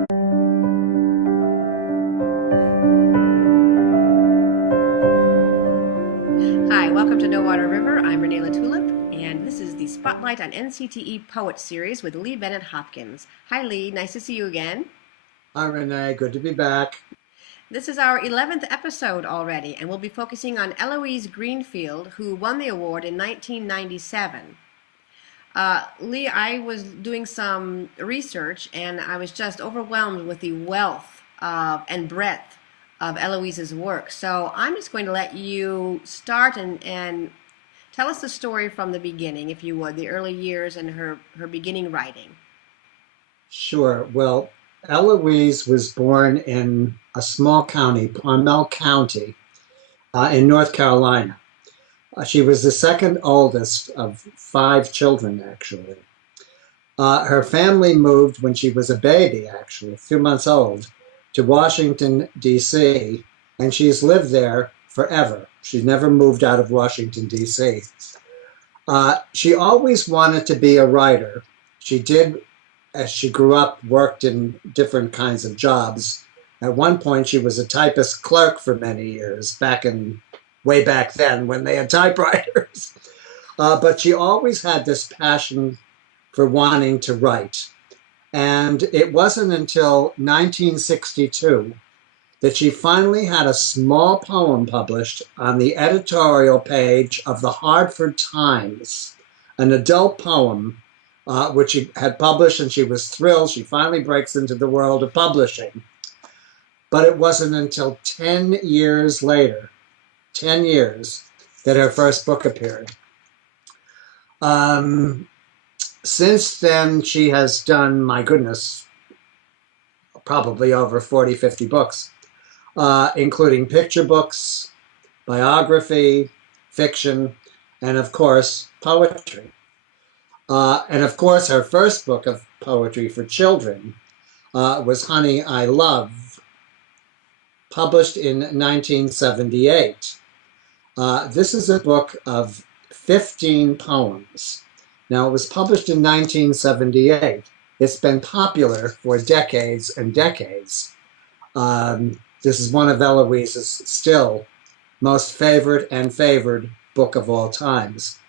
Hi, welcome to No Water River. I'm Renee LaTulippe, and this is the Spotlight on NCTE Poets series with Bennett Hopkins. Hi, Lee. Nice to see you again. Hi, Renee. Good to be back. This is our 11th episode already, and we'll be focusing on Eloise Greenfield, who won the award in 1997. Lee, I was doing some research, and I was just overwhelmed with the wealth and breadth of Eloise's work. So I'm just going to let you start and tell us the story from the beginning, if you would, the early years and her beginning writing. Sure. Well, Eloise was born in a small county, Parnell County, in North Carolina. She was the second oldest of 5 children, actually. Her family moved when she was a baby, actually, a few months old, to Washington, D.C., and she's lived there forever. She's never moved out of Washington, D.C. She always wanted to be a writer. She did, as she grew up, worked in different kinds of jobs. At one point, she was a typist clerk for many years, way back then when they had typewriters. But she always had this passion for wanting to write. And it wasn't until 1962 that she finally had a small poem published on the editorial page of the Hartford Times, an adult poem which she had published, and she was thrilled. She finally breaks into the world of publishing. But it wasn't until 10 years later, 10 years, that her first book appeared. Since then, she has done, my goodness, probably over 40, 50 books, including picture books, biography, fiction, and of course, poetry. And of course, her first book of poetry for children was Honey, I Love, published in 1978. This is a book of 15 poems. Now, it was published in 1978. It's been popular for decades and decades. This is one of Eloise's still most favorite and favored book of all times.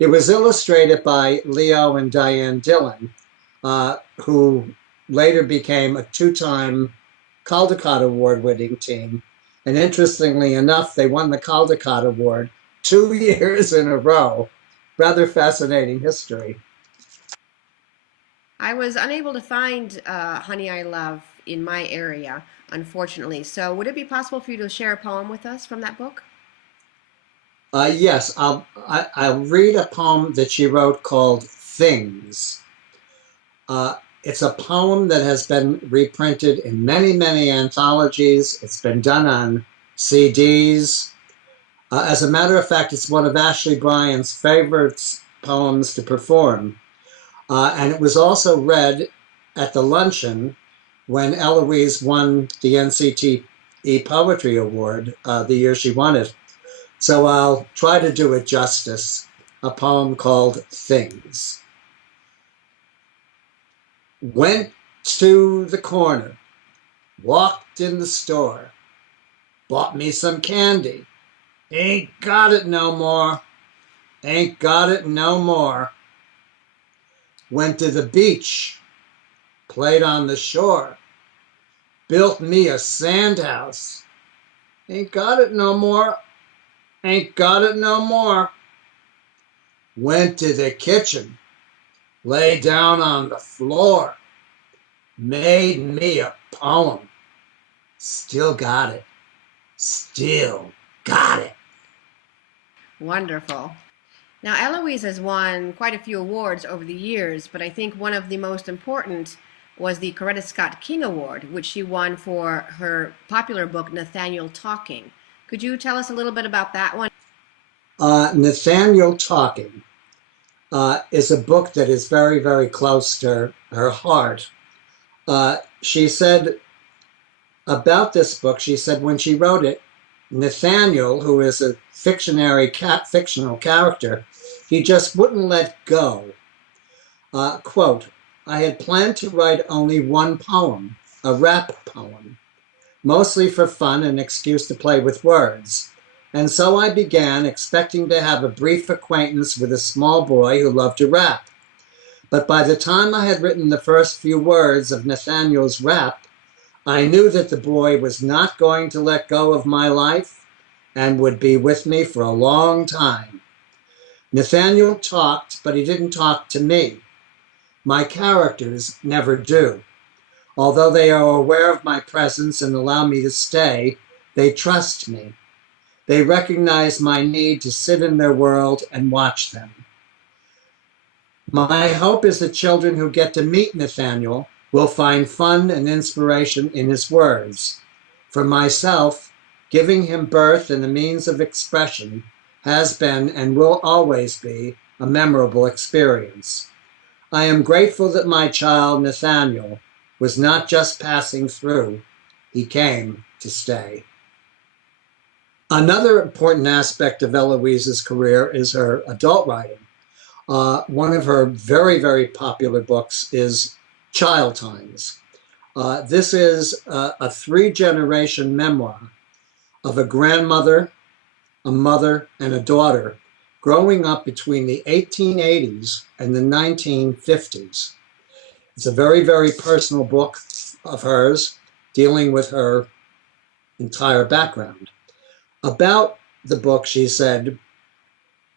It was illustrated by Leo and Diane Dillon, who later became a 2-time Caldecott Award-winning team. And interestingly enough, they won the Caldecott Award 2 years in a row. Rather fascinating history. I was unable to find Honey, I Love in my area, unfortunately. So would it be possible for you to share a poem with us from that book? Yes, I'll read a poem that she wrote called Things. It's a poem that has been reprinted in many, many anthologies. It's been done on CDs. As a matter of fact, it's one of Ashley Bryan's favorite poems to perform. And it was also read at the luncheon when Eloise won the NCTE Poetry Award the year she won it. So I'll try to do it justice. A poem called Things. Went to the corner, walked in the store, bought me some candy. Ain't got it no more. Ain't got it no more. Went to the beach, played on the shore, built me a sand house. Ain't got it no more. Ain't got it no more. Went to the kitchen, lay down on the floor, made me a poem. Still got it. Still got it. Wonderful. Now, Eloise has won quite a few awards over the years, but I think one of the most important was the Coretta Scott King Award, which she won for her popular book, Nathaniel Talking. Could you tell us a little bit about that one? Nathaniel Talking is a book that is very, very close to her heart. She said about this book, she said when she wrote it, Nathaniel, who is a fictional character, he just wouldn't let go. Quote, I had planned to write only one poem, a rap poem, mostly for fun and an excuse to play with words. And so I began, expecting to have a brief acquaintance with a small boy who loved to rap. But by the time I had written the first few words of Nathaniel's rap, I knew that the boy was not going to let go of my life and would be with me for a long time. Nathaniel talked, but he didn't talk to me. My characters never do. Although they are aware of my presence and allow me to stay, they trust me. They recognize my need to sit in their world and watch them. My hope is that children who get to meet Nathaniel will find fun and inspiration in his words. For myself, giving him birth and the means of expression has been and will always be a memorable experience. I am grateful that my child, Nathaniel, was not just passing through, he came to stay. Another important aspect of Eloise's career is her adult writing. One of her very, very popular books is Child Times. This is a three-generation memoir of a grandmother, a mother, and a daughter growing up between the 1880s and the 1950s. It's a very, very personal book of hers, dealing with her entire background. About the book, she said,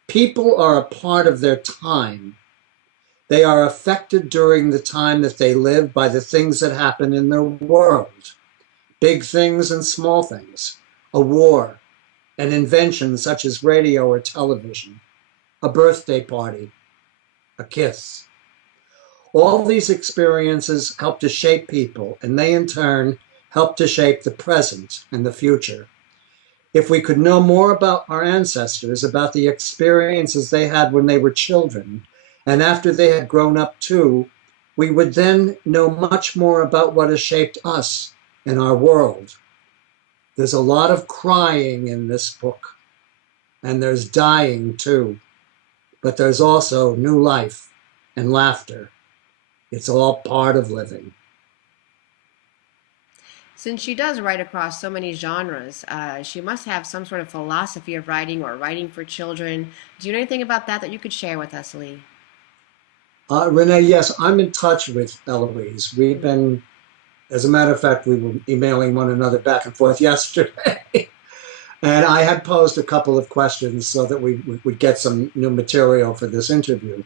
"People are a part of their time. They are affected during the time that they live by the things that happen in their world, big things and small things, a war, an invention such as radio or television, a birthday party, a kiss. All these experiences help to shape people, and they in turn help to shape the present and the future. If we could know more about our ancestors, about the experiences they had when they were children, and after they had grown up too, we would then know much more about what has shaped us and our world." There's a lot of crying in this book, and there's dying too, but there's also new life and laughter. It's all part of living. Since she does write across so many genres, she must have some sort of philosophy of writing or writing for children. Do you know anything about that you could share with us, Lee? Renee, yes, I'm in touch with Eloise. We've been, as a matter of fact, we were emailing one another back and forth yesterday. And I had posed a couple of questions so that we would get some new material for this interview.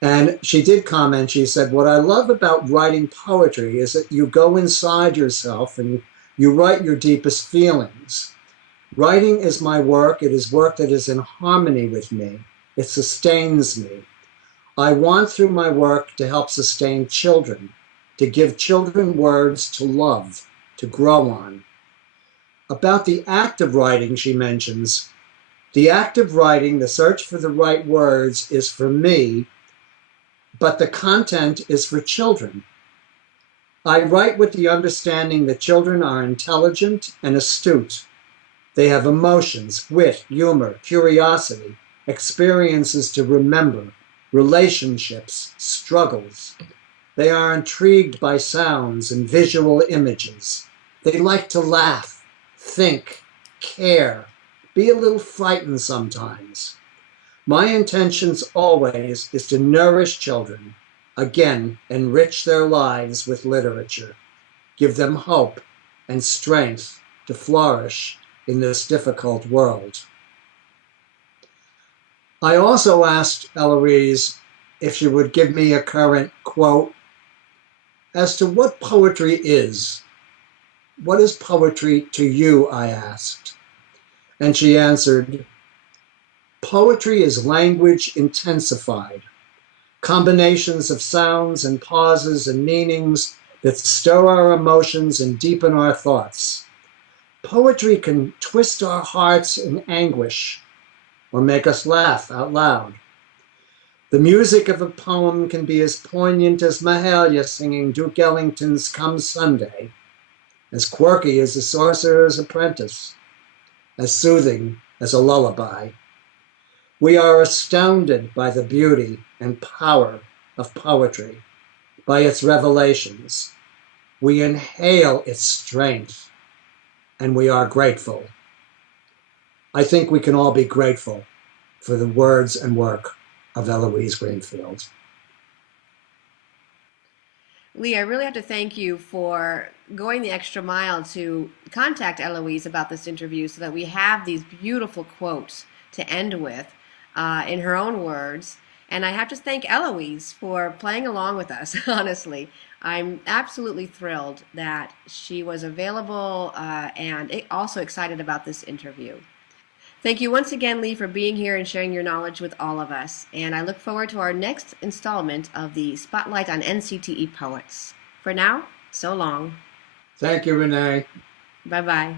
And she did comment, she said, "What I love about writing poetry is that you go inside yourself and you write your deepest feelings. Writing is my work. It is work that is in harmony with me. It sustains me. I want through my work to help sustain children, to give children words to love, to grow on." About the act of writing, she mentions, "The act of writing, the search for the right words, is for me, but the content is for children. I write with the understanding that children are intelligent and astute. They have emotions, wit, humor, curiosity, experiences to remember, relationships, struggles. They are intrigued by sounds and visual images. They like to laugh, think, care, be a little frightened sometimes. My intentions always is to nourish children, again, enrich their lives with literature, give them hope and strength to flourish in this difficult world." I also asked Eloise if she would give me a current quote as to what poetry is. "What is poetry to you?" I asked. And she answered, "Poetry is language intensified, combinations of sounds and pauses and meanings that stir our emotions and deepen our thoughts. Poetry can twist our hearts in anguish or make us laugh out loud. The music of a poem can be as poignant as Mahalia singing Duke Ellington's Come Sunday, as quirky as The Sorcerer's Apprentice, as soothing as a lullaby. We are astounded by the beauty and power of poetry, by its revelations. We inhale its strength, and we are grateful. I think we can all be grateful for the words and work of Eloise Greenfield. Lee, I really have to thank you for going the extra mile to contact Eloise about this interview so that we have these beautiful quotes to end with in her own words. And I have to thank Eloise for playing along with us, honestly. I'm absolutely thrilled that she was available and also excited about this interview. Thank you once again, Lee, for being here and sharing your knowledge with all of us. And I look forward to our next installment of the Spotlight on NCTE Poets. For now, so long. Thank you, Renee. Bye-bye.